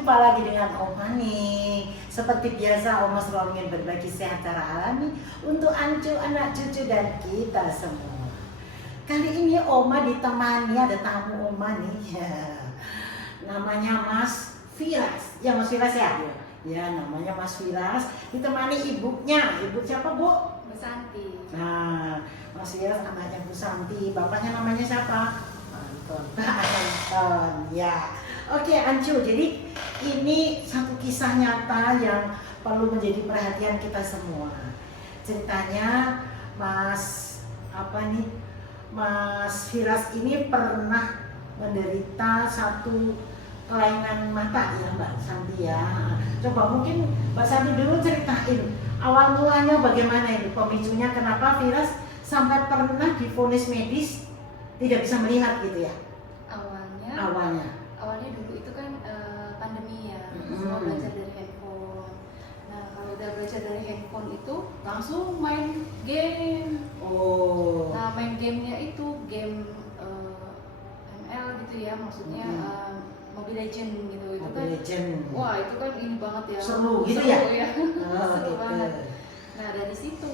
Jumpa lagi dengan Oma nih. Seperti biasa Oma selalu ingin berbagi sehat secara alami untuk ancu, anak cucu dan kita semua. Kali ini Oma ditemani, ada tamu Oma nih namanya Mas Firas. Ya Mas Firas ya? Ya namanya Mas Firas. Ditemani ibunya. Ibu siapa Bu? Bu Santi. Nah Mas Firas anaknya Bu Santi. Bapaknya namanya siapa? Anton. Anton ya. Oke Ancu, jadi ini satu kisah nyata yang perlu menjadi perhatian kita semua. Ceritanya Mas Firas ini pernah menderita satu kelainan mata ya Mbak Santi ya. Coba mungkin Mbak Santi dulu ceritain awal mulanya bagaimana ini pemicunya, kenapa Firas sampai pernah divonis medis tidak bisa melihat gitu ya? Awalnya dulu itu kan pandemi ya, semua belajar dari handphone. Nah kalau udah belajar dari handphone itu langsung main game. Oh. Nah main gamenya itu game ML gitu ya, maksudnya Mobile Legend gitu. Itu Mobile kan, Legend. wah itu kan ini banget ya. Seru gitu ya? Seru gitu. banget. Nah dari situ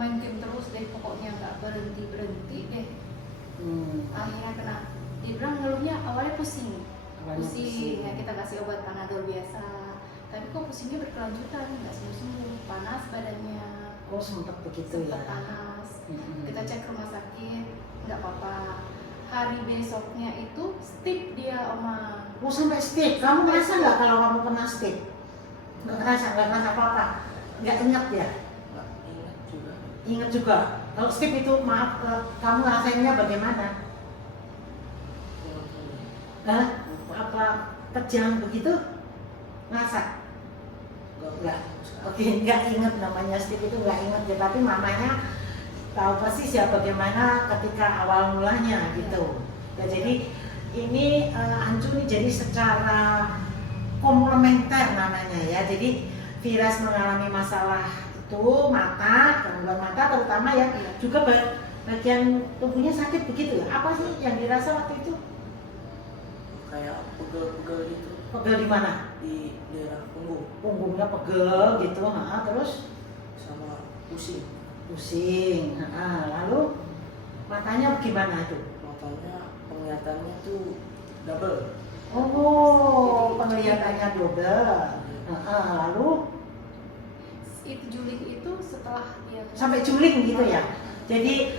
main game terus deh, pokoknya nggak berhenti deh. Akhirnya dibilang ngeluhnya awalnya pusing ya, kita kasih obat Panadol biasa, tapi kok pusingnya berkelanjutan, nggak sembuh, panas badannya. Oh sempat begitu ya? Panas. Kita cek rumah sakit, nggak apa-apa. Hari besoknya itu stip dia Oma. Oh sampai stip? Kamu ngerasa nggak kalau kamu pernah stip? Nggak ngerasa apa-apa? Nggak ingat ya? Nggak ingat juga. Ingat juga? Kalau stip itu maaf, kamu ngerasainnya bagaimana? Apa kejang begitu? Ngerasa? Enggak. Oke, nggak ingat namanya stip itu, nggak ingat ya, tapi mamanya tahu persis ya bagaimana ketika awal mulanya gitu. Ya, jadi ini Ancu nih jadi secara komplementer namanya ya. Jadi Firas mengalami masalah itu mata, gangguan mata terutama ya, juga bagian tubuhnya sakit begitu ya. Apa sih yang dirasa waktu itu? Kayak pegel-pegel gitu. Pegel di mana? Di daerah punggung. Punggungnya pegel gitu, terus Sama pusing. pusing. Lalu matanya gimana itu? Matanya penglihatannya tuh double. Oh, penglihatannya double. Lalu Itu juling itu setelah dia sampai juling gitu ya. Jadi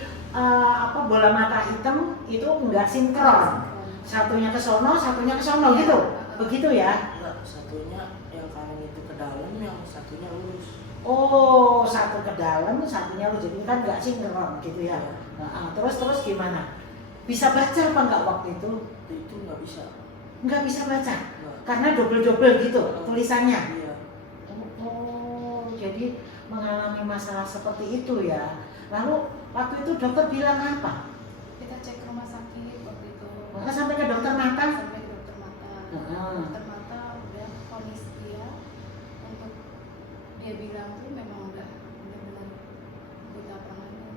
bola mata hitam itu enggak sinkron. Satunya ke sono gitu. Begitu ya. Enggak, satunya yang kanan itu ke dalam, yang satunya lurus. Oh, satu ke dalam, satunya lurus. Jadi kan enggak sinkron gitu ya. Terus gimana? Bisa baca apa enggak waktu itu? Itu nggak bisa. Enggak bisa baca. Nggak. Karena double gitu tulisannya. Iya. Oh, jadi mengalami masalah seperti itu ya. Lalu waktu itu dokter bilang apa? kita cek rumah sakit waktu itu. Maka sampai ke dokter mata? Sampai ke dokter mata. Dokter mata udah vonis dia untuk, dia bilang tuh memang udah benar-benar buta permanen.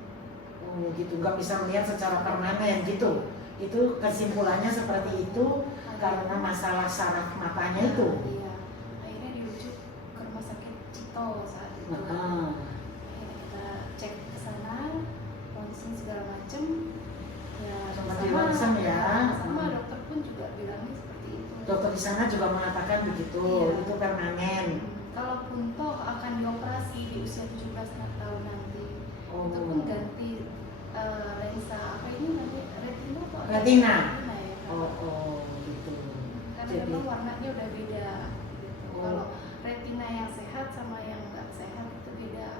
Oh gitu, nggak bisa melihat secara permanen gitu. Itu kesimpulannya seperti itu karena masalah saraf matanya itu. Iya. Akhirnya dirujuk ke rumah sakit Cito saat itu. Akhirnya kita cek ke sana, ronsen segala macem. Ya, Sempat di ronsen ya. Sama dokter pun juga bilangnya seperti itu. Dokter di sana juga mengatakan begitu, Iya. itu permanen. Kalaupun toh akan dioperasi di usia 17 tahun nanti, Oh. itu pun ganti lensa apa ini nanti retina apa? Retina. Ya. Oh gitu. Karena Jadi memang warnanya udah beda. Gitu. Oh. Kalau retina yang sehat sama yang nggak sehat itu beda.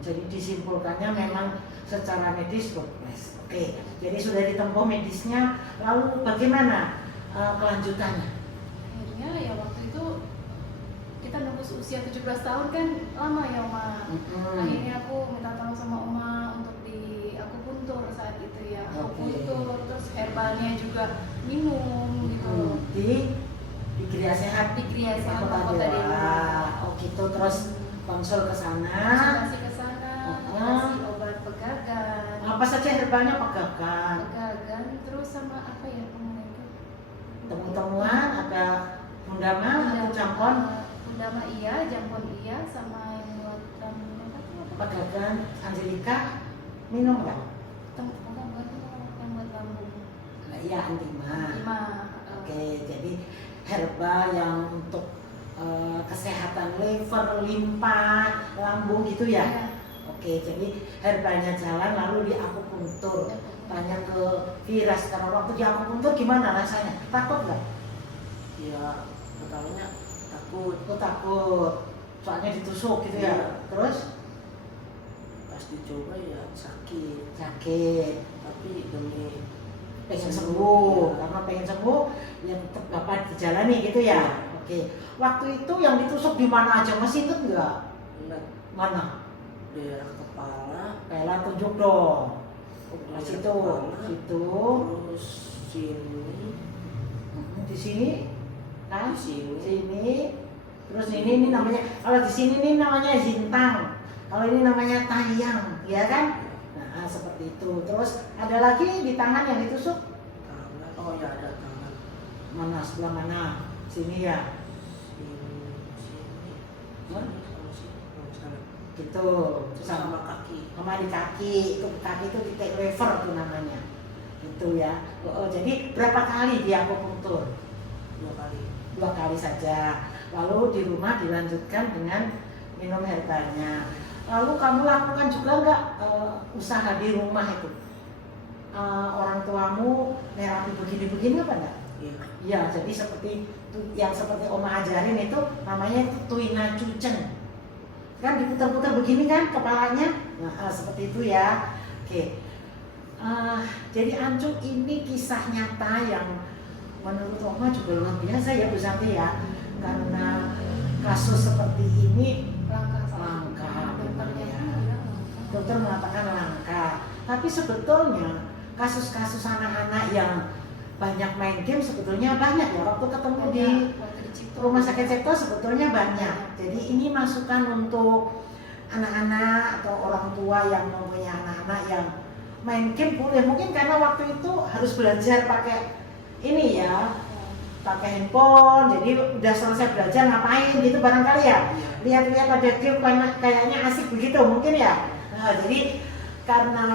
jadi disimpulkannya memang secara medis progres. Oke, jadi sudah ditempuh medisnya. Lalu bagaimana kelanjutannya? Akhirnya ya waktu itu kita nunggu usia 17 tahun kan lama ya Oma. Akhirnya aku minta tolong sama Oma untuk aku puntur saat itu ya. Aku puntur, terus herbalnya juga minum gitu. Di Gria Sehat Di Gria Sehat Kota Kota Dewa. Dewa. Oh gitu, terus konsul ke sana. Konsultasi ke sana, kasih obat pegagan. Apa saja herbalnya pegagan? Pegagan, terus sama apa ya kemarin itu? Gundama atau jampon? Gundama iya, jampon iya, sama yang buat apa tuh? Pedagang Angelika minum nggak? Bukan yang buat lambung. Nah, iya antima. Lima. Oke, jadi herbal yang untuk kesehatan liver, limpa, lambung gitu ya. Iya. Oke, jadi herbalnya jalan lalu di akupunktur. Tanya ke Firas, karena waktu di akupunktur gimana rasanya? Takut nggak? Ya pertamanya takut, Aku takut, soalnya ditusuk gitu ya. Iya. Terus pas dicoba ya sakit, sakit, tapi demi pengen sembuh, Iya. karena pengen sembuh yang tetap dapat dijalani gitu ya. Oke, waktu itu yang ditusuk di mana aja, masih inget nggak? ingat Mana? daerah kepala, Pela tunjuk dong. Di daerah situ, kepala, situ, terus sini, di sini, kan? di sini, Sini, terus ini namanya, kalau di sini nih namanya zintang, kalau ini namanya tayang, ya kan? Nah, seperti itu. Terus ada lagi di tangan yang ditusuk, tangan, oh ya ada tangan, mana sebelah mana? Sini ya, sini, sini, Hah? sama sini, oh, sana. gitu. Terus Sama sama kaki, sama di kaki itu titik lever tuh namanya, gitu ya. Jadi berapa kali di akupunktur? 2 kali. 2 kali saja. Lalu di rumah dilanjutkan dengan minum herbalnya. Lalu kamu lakukan juga nggak usaha di rumah itu? Orang tuamu terapi begini-begini apa enggak? Iya. Iya, jadi yang seperti Oma ajarin itu namanya itu tuina cuceng. Kan diputar-putar begini kan kepalanya? Nah, seperti itu ya. Oke. Jadi Ancung ini kisah nyata yang menurut Oma juga luar biasa ya Bu Santi ya. Karena kasus seperti ini langka, benar ya. Dokter mengatakan langka. Tapi sebetulnya kasus-kasus anak-anak yang banyak main game sebetulnya banyak ya. Waktu ketemu di Rumah Sakit Cipto sebetulnya banyak. Jadi ini masukan untuk anak-anak atau orang tua yang mempunyai anak-anak yang main game boleh. Mungkin karena waktu itu harus belajar pakai ini ya, pakai handphone. Jadi udah selesai belajar ngapain gitu barangkali ya. Lihat-lihat ada game kayaknya asik begitu mungkin ya. Nah, jadi karena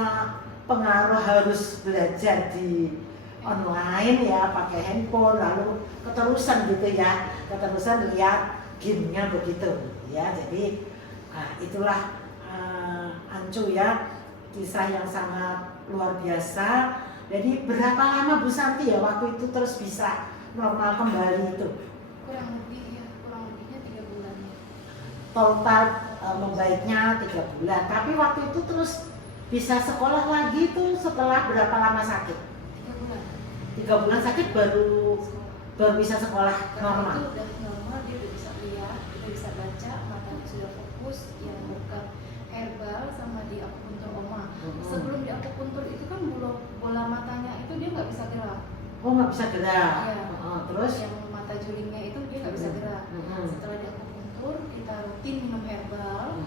pengaruh harus belajar di online ya, pakai handphone, lalu keterusan gitu ya, keterusan lihat gamenya begitu ya. Jadi itulah Ancu ya, kisah yang sangat luar biasa. Jadi berapa lama Bu Santi ya waktu itu terus bisa normal kembali itu? Kurang lebihnya 3 bulan. Total membaiknya 3 bulan. Tapi waktu itu terus bisa sekolah lagi tuh setelah berapa lama sakit? 3 bulan. 3 bulan sakit baru bisa sekolah Karena normal. itu udah normal, dia udah bisa lihat, udah bisa baca, matanya sudah fokus, yang bukan herbal sama di akupuntur Oma. Sebelum di akupuntur itu kan bola matanya itu dia nggak bisa gerak. Oh, nggak bisa gerak. Iya. Terus Yang mata julingnya itu dia nggak bisa gerak. Setelah di akupuntur kita rutin minum herbal.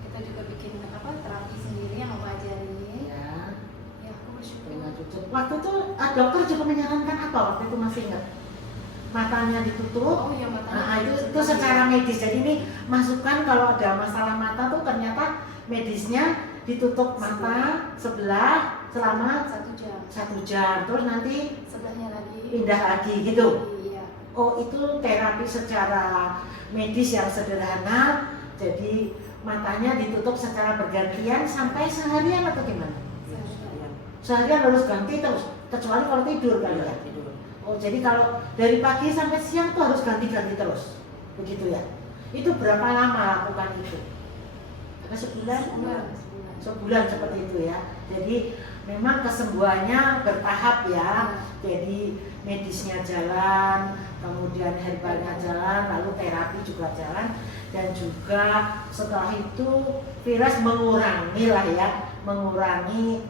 Kita juga bikin terapi sendiri yang Oma ajarin. ya, Ya aku bersyukur. terima cucu. Waktu itu dokter juga menyarankan apa waktu itu masih ingat? Matanya ditutup. Oh iya, matanya. Nah, itu secara medis. Jadi ini masukan kalau ada masalah mata tuh ternyata medisnya ditutup mata sebelah selama 1 jam. 1 jam. Terus nanti Sebelahnya lagi. pindah lagi gitu. Iya. Oh, itu terapi secara medis yang sederhana. Jadi matanya ditutup secara bergantian sampai seharian atau gimana? Iya. Seharian harus ganti terus, kecuali kalau tidur kali ya. Tidur. Oh, jadi kalau dari pagi sampai siang tuh harus ganti-ganti terus, begitu ya? Itu berapa lama lakukan itu? Apa sebulan? Sebulan seperti itu ya. Jadi memang kesembuhannya bertahap ya. Jadi medisnya jalan, kemudian herbalnya jalan, lalu terapi juga jalan, dan juga setelah itu Firas mengurangi lah ya, mengurangi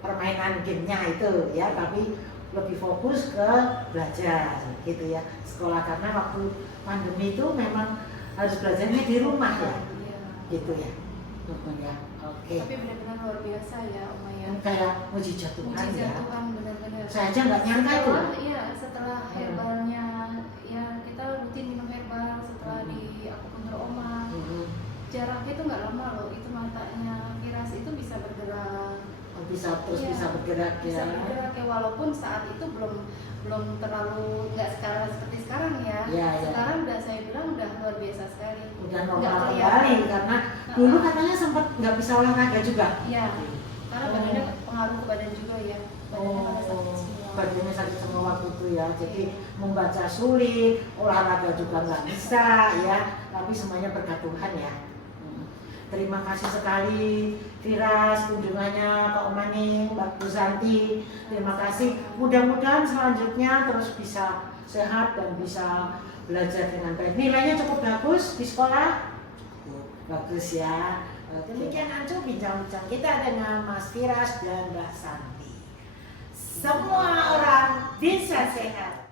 permainan gamenya itu ya, tapi lebih fokus ke belajar gitu ya, sekolah, karena waktu pandemi itu memang harus belajarnya di rumah ya, Iya. gitu ya. Ya, oke. Tapi benar-benar luar biasa ya Oma ya. Kayak mujizat Tuhan ya. Tuhan benar-benar. Saya aja nggak nyangka itu. Setelah herbalnya ya kita bisa terus Iya, bisa bergerak bisa ya. bergerak ya, walaupun saat itu belum terlalu nggak sekarang seperti sekarang ya. Iya, iya. Sekarang udah saya bilang udah luar biasa sekali. Udah Nggak normal kelihatan. kembali karena dulu katanya sempat nggak bisa olahraga juga. Iya, karena badannya pengaruh ke badan juga ya. Badannya pada sakit semua. Badannya sakit semua waktu itu ya. Jadi membaca sulit, olahraga juga nggak bisa ya. Tapi semuanya berkat Tuhan ya. Terima kasih sekali Firas kunjungannya ke Om Maning, Mbak Susanti. Terima kasih. Mudah-mudahan selanjutnya terus bisa sehat dan bisa belajar dengan baik. Nilainya cukup bagus di sekolah. Bagus ya. Demikian Ancu bincang-bincang kita dengan Mas Firas dan Mbak Santi. Semua orang bisa sehat.